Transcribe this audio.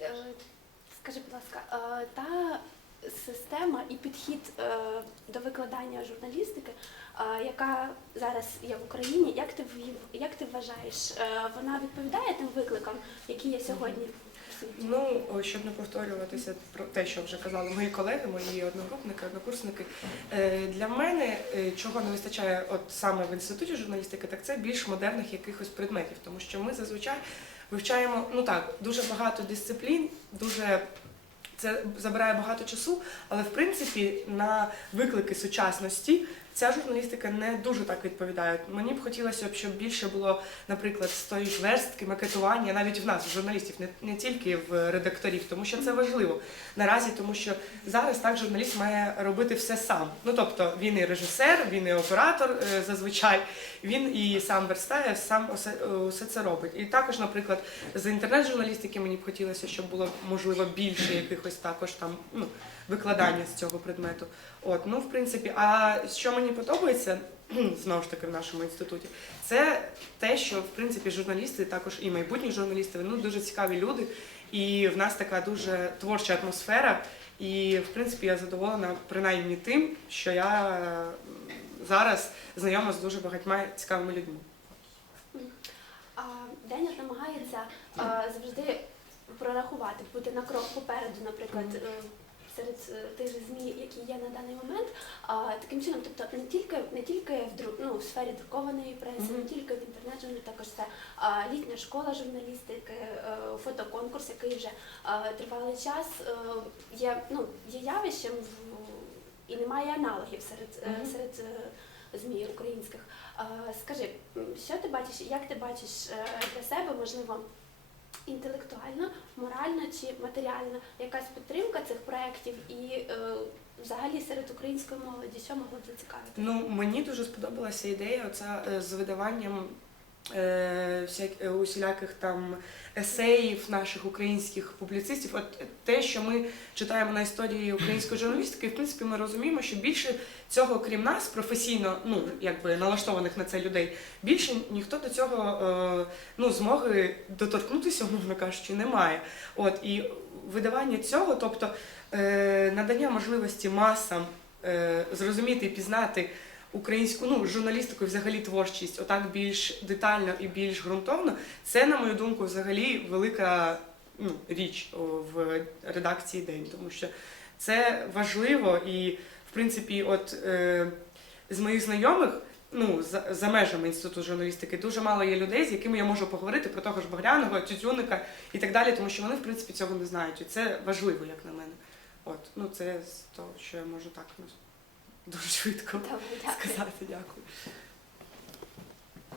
Е, Скажи, будь ласка, е, та система і підхід е, до викладання журналістики, яка зараз є в Україні, як ти як ти вважаєш, вона відповідає тим викликам, які є сьогодні? Ну, щоб не повторюватися про те, що вже казали мої колеги, мої одногрупники, однокурсники. Для мене чого не вистачає, от саме в інституті журналістики, так це більш модерних якихось предметів, тому що ми зазвичай вивчаємо ну так дуже багато дисциплін, дуже. Це забирає багато часу, але в принципі на виклики сучасності ця журналістика не дуже так відповідає. Мені б хотілося б, щоб більше було, наприклад, з тої верстки, макетування, навіть в нас, журналістів, не, не тільки в редакторів, тому що це важливо наразі, тому що зараз так журналіст має робити все сам. Ну тобто він і режисер, він і оператор е, зазвичай, він і сам верстає, сам усе, усе це робить. І також, наприклад, з інтернет-журналістики мені б хотілося, щоб було можливо більше якихось також там ну, викладання з цього предмету. От, ну в принципі, а що мені подобається знову ж таки в нашому інституті, це те, що в принципі журналісти, також і майбутні журналісти, ну дуже цікаві люди, і в нас така дуже творча атмосфера. І в принципі я задоволена принаймні тим, що я зараз знайома з дуже багатьма цікавими людьми. Деня намагається завжди прорахувати, бути на крок попереду, наприклад, серед е, тих же змі, які є на даний момент. А таким чином, тобто не тільки не тільки в дру- ну, в сфері друкованої преси, не тільки в інтернет журналі, також це а, літня школа журналістики, е, фотоконкурс, який вже е, тривалий час е, є ну є явищем в- і немає аналогів серед е, Мгм. серед змі українських. А, Скажи, що ти бачиш, як ти бачиш для себе, можливо, інтелектуальна, моральна чи матеріальна якась підтримка цих проєктів і е, взагалі серед української молоді, що могло зацікавити? Ну, мені дуже сподобалася ідея оця е, з видаванням усіляких там есеїв наших українських публіцистів. От те, що ми читаємо на історії української журналістики, в принципі, ми розуміємо, що більше цього, крім нас, професійно, ну якби налаштованих на це людей, більше ніхто до цього е, ну, змоги доторкнутися, умовно кажучи, немає. От і видавання цього, тобто е, надання можливості масам е, зрозуміти і пізнати українську ну, журналістику і взагалі творчість отак більш детально і більш ґрунтовно, це, на мою думку, взагалі велика ну, річ в редакції день, тому що це важливо і, в принципі, от е, з моїх знайомих. Ну, за, за межами інституту журналістики дуже мало є людей, з якими я можу поговорити про того ж Багряного, Тютюника і так далі, тому що вони, в принципі, цього не знають. І це важливо, як на мене. От, ну це з того, що я можу так ну, дуже швидко Добре, дякую. сказати. Дякую.